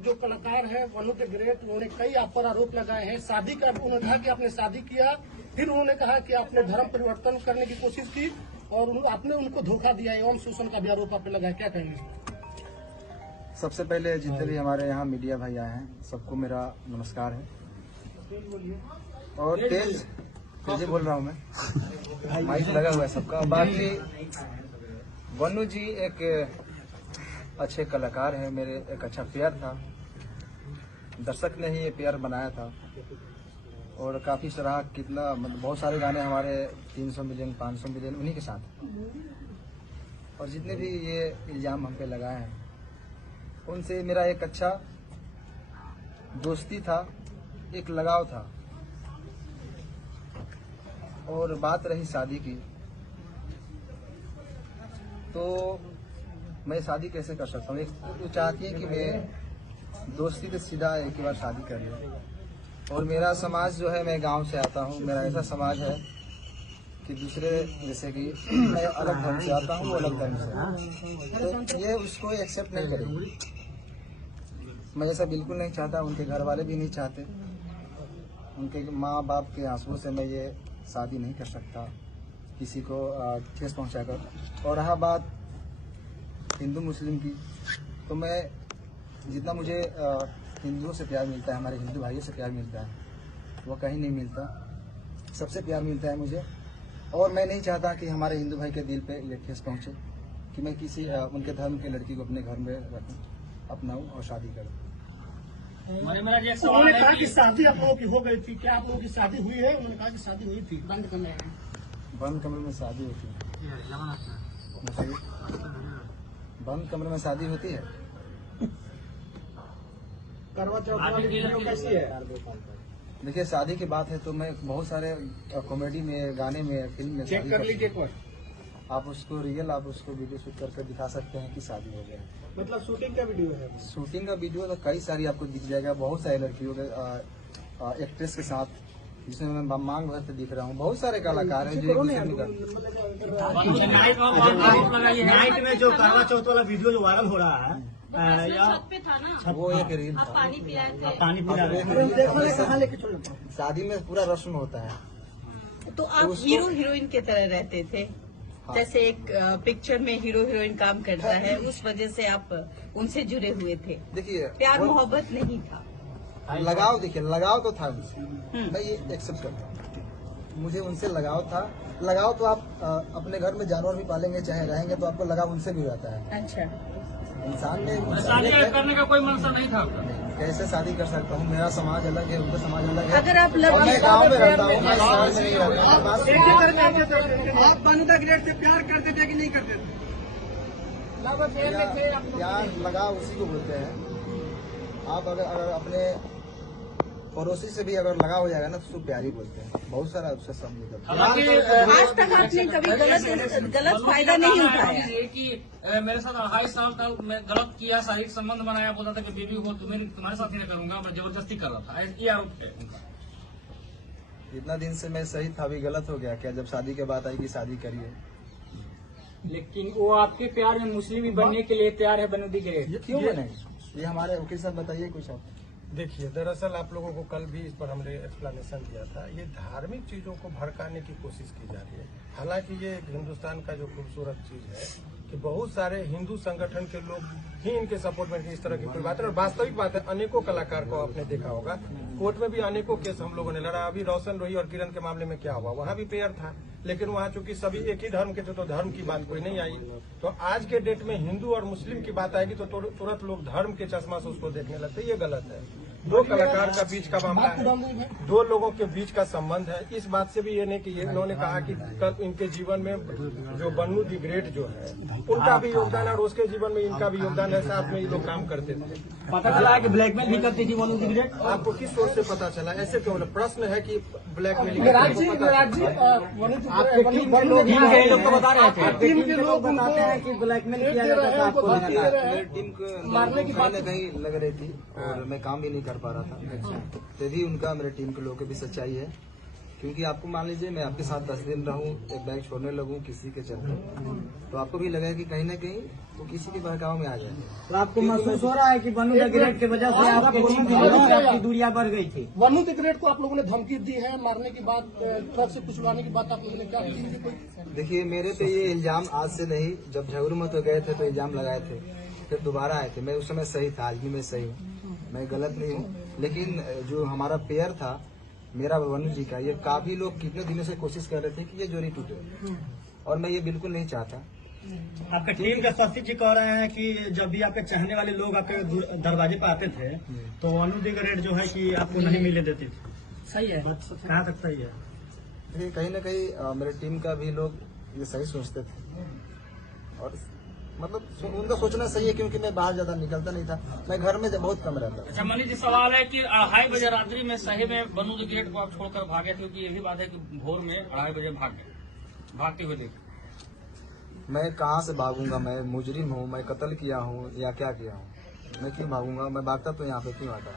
जो कलाकार है वनु द ग्रेट, उन्होंने कई आप पर आरोप लगाए हैं। शादी का उन्होंने कहा कि आपने शादी किया, फिर उन्होंने कहा कि आपने धर्म परिवर्तन करने की कोशिश की और आपने उनको धोखा दिया एवं शोषण का भी आरोप आप पे लगाया, क्या कहेंगे? सबसे पहले जितने भी हमारे यहाँ मीडिया भाई आए हैं सबको मेरा नमस्कार है। और तेज बोल रहा हूँ मैं, माइक लगा हुआ है सबका। बाकी वनु जी एक अच्छे कलाकार हैं, मेरे एक अच्छा प्यार था, दर्शक ने ही ये प्यार बनाया था और काफी सराहा। कितना मतलब बहुत सारे गाने हमारे 300 मिलियन 500 मिलियन उन्हीं के साथ। और जितने भी ये इल्जाम हम पे लगाए हैं उनसे मेरा एक अच्छा दोस्ती था, एक लगाव था। और बात रही शादी की, तो मैं शादी कैसे कर सकता हूँ? एक तो चाहती है कि मैं दोस्ती से सीधा एक बार शादी कर लूँ। और मेरा समाज जो है, मैं गांव से आता हूँ, मेरा ऐसा समाज है कि दूसरे जैसे कि मैं अलग धर्म से आता हूँ, वो अलग धर्म से, तो ये उसको एक्सेप्ट नहीं करेगी। मैं ऐसा बिल्कुल नहीं चाहता, उनके घर वाले भी नहीं चाहते। उनके माँ बाप के आंसुओं से मैं ये शादी नहीं कर सकता किसी को ठेस पहुंचाकर। और रहा बात हिंदू मुस्लिम की, तो मैं जितना मुझे हिंदुओं से प्यार मिलता है, हमारे हिंदू भाइयों से प्यार मिलता है, वो कहीं नहीं मिलता। सबसे प्यार मिलता है मुझे। और मैं नहीं चाहता कि हमारे हिंदू भाई के दिल पे ये ठेस पहुंचे कि मैं किसी उनके धर्म की लड़की को अपने घर में रखूं, अपनाऊं और शादी करूं। उन्होंने कहा कि शादी आप लोगों की हो गई थी, क्या आप लोगों की शादी हुई है? उन्होंने कहा कि शादी हुई थी बंद कमरे में शादी होती है। बंद कमरे में शादी होती है। करवा चौथ वाली वीडियो कैसी है? देखिए, शादी की बात है तो मैं बहुत सारे कॉमेडी में, गाने में, फिल्म में चेक कर लीजिए कोई। आप उसको रियल, आप उसको वीडियो शूट करके दिखा सकते हैं कि शादी हो गया। मतलब शूटिंग का वीडियो है? शूटिंग का वीडियो तो कई सारी आपको दिख जाएगा, बहुत सारी लड़कियों के एक्ट्रेस के साथ, जिसमें मैं मांग भर से दिख रहा हूँ। बहुत सारे कलाकार हैं जो नाइट में जो करवा चौथ वाला वीडियो जो वायरल हो रहा है, वो एक रील था। पानी पिलाए थे। पानी पी शादी में पूरा रस्म होता है। तो आप हीरो हीरोइन की तरह रहते थे। हाँ। जैसे एक पिक्चर में हीरो हीरोइन काम करता है, उस वजह से आप उनसे जुड़े हुए थे। देखिए, प्यार मोहब्बत नहीं था, लगाव। देखिए, लगाव तो था उनसे, मैं ये एक्सेप्ट करता हूँ। मुझे उनसे लगाव था। लगाव तो आप अपने घर में जानवर भी पालेंगे, चाहे रहेंगे, तो आपको लगाव उनसे भी रहता है। अच्छा, इंसान में शादी करने का कोई मनसा नहीं था। कैसे शादी कर सकता हूँ? मेरा समाज अलग है, उनका समाज अलग है। अगर आप और मैं गाँव में रहता हूँ, मैं शहर में नहीं रहता। आप वनु द ग्रेट से प्यार करते थे कि नहीं करते थे? प्यार लगाव उसी को बोलते हैं। आप अगर अपने पड़ोसी से भी अगर लगा हो जाएगा ना, तो उसको प्यार ही बोलते हैं। बहुत सारा उसका समझ। आज तक आपने कभी गलत फायदा नहीं उठाया? कि मेरे साथ 28 साल का मैं गलत किया, शारीरिक संबंध बनाया, बोला था कि बेबी हो तुम्हारे साथ ही नहीं करूंगा, मैं जबरदस्ती कर रहा था, ये आरोप है उनका। इतना दिन से मैं सही था, अभी गलत हो गया क्या? जब शादी के बात आई कि शादी करिए। लेकिन वो आपके प्यार में मुस्लिम ही बनने के लिए तैयार है वनु द ग्रेट। क्यों बने? ये हमारे वकील साहब बताइए कुछ आप। देखिए, दरअसल आप लोगों को कल भी इस पर हमने एक्सप्लेनेशन दिया था। ये धार्मिक चीजों को भड़काने की कोशिश की जा रही है। हालांकि ये एक हिंदुस्तान का जो खूबसूरत चीज है कि बहुत सारे हिंदू संगठन के लोग ही इनके सपोर्ट में इस तरह की कोई बात है। और वास्तविक बात है, अनेकों कलाकार को आपने देखा होगा, कोर्ट में भी अनेकों केस हम लोगों ने लड़ा। अभी रोशन रोही और किरण के मामले में क्या हुआ, वहां भी पेयर था, लेकिन वहां चूंकि सभी एक ही धर्म के थे तो धर्म की बात कोई नहीं आई। तो आज के डेट में हिंदू और मुस्लिम की बात आएगी तो तुरंत लोग धर्म के चश्मा से उसको देखने लगते। ये गलत है। दो कलाकार का बीच का मामला है, दो लोगों के बीच का संबंध है। इस बात से भी ये नहीं कि ये इन्होंने कहा कि कल इनके जीवन में जो वनु द ग्रेट जो है उनका भी योगदान है और उसके जीवन में इनका भी योगदान है। साथ में ये लोग काम करते थे। पता चला है कि ब्लैकमेल भी करती थी वनु द ग्रेट। आपको किस सोर्स से पता चला? ऐसे क्यों? प्रश्न है कि ब्लैकमेलिंग लोग तो बता रहे थे, टीम के लोग बताते हैं कि ब्लैकमेल किया जाता था आपको। टीम को मारने की बात कहीं लग रही थी और मैं काम भी नहीं कर पा रहा था। तो भी उनका, मेरे टीम के लोगों की भी सच्चाई है क्योंकि आपको मान लीजिए मैं आपके साथ 10 दिन रहूं, एक बैग छोड़ने लगूं किसी के चलते, तो आपको भी लगेगा कि कहीं ना कहीं तो किसी के बहकाव में आ जाए। तो आपको महसूस हो रहा है कि बनू द ग्रेट की वजह से आपकी टीम की वजह से आपकी दूरियां बढ़ गई थी? वनु द ग्रेट को आप लोगों ने धमकी दी है, मारने की बात, ट्रक से कुचलाने की बात आप लोगों ने क्या की? मुझे कोई देखिए मेरे पे ये इल्जाम आज से नहीं, जब झगड़ू तो गए थे तो इल्जाम लगाए थे, फिर दोबारा आए थे। मैं उस समय सही था, आज भी मैं सही हूँ, मैं गलत नहीं हूँ। लेकिन जो हमारा पेयर था मेरा वनु जी का, ये काफी लोग कितने दिनों से कोशिश कर रहे थे कि ये जोड़ी टूटे, और मैं ये बिल्कुल नहीं चाहता। आपका टीम का सचिव जी कह रहे हैं कि जब भी आपके चाहने वाले लोग आपके दरवाजे पर आते थे तो वनु द ग्रेट जो है कि आपको नहीं मिले देते थे। सही है? कहाँ तक सही है? देखिए कहीं ना कहीं मेरे टीम का भी लोग ये सही सोचते थे, और मतलब उनका सोचना सही है, क्योंकि मैं बाहर ज्यादा निकलता नहीं था, मैं घर में बहुत कम रहता था। अच्छा मनीष जी, सवाल है कि 2:30 बजे रात्रि में सही में बनू द ग्रेट को आप छोड़कर भागे, क्योंकि ये भी बात है कि भोर में 2:30 बजे भागते हुए देखे। मैं कहाँ से भागूंगा? मैं मुजरिम हूँ, मैं कत्ल किया हूँ या क्या किया हूँ? मैं क्यों भागूंगा? मैं भागता तो यहाँ पे क्यों आता?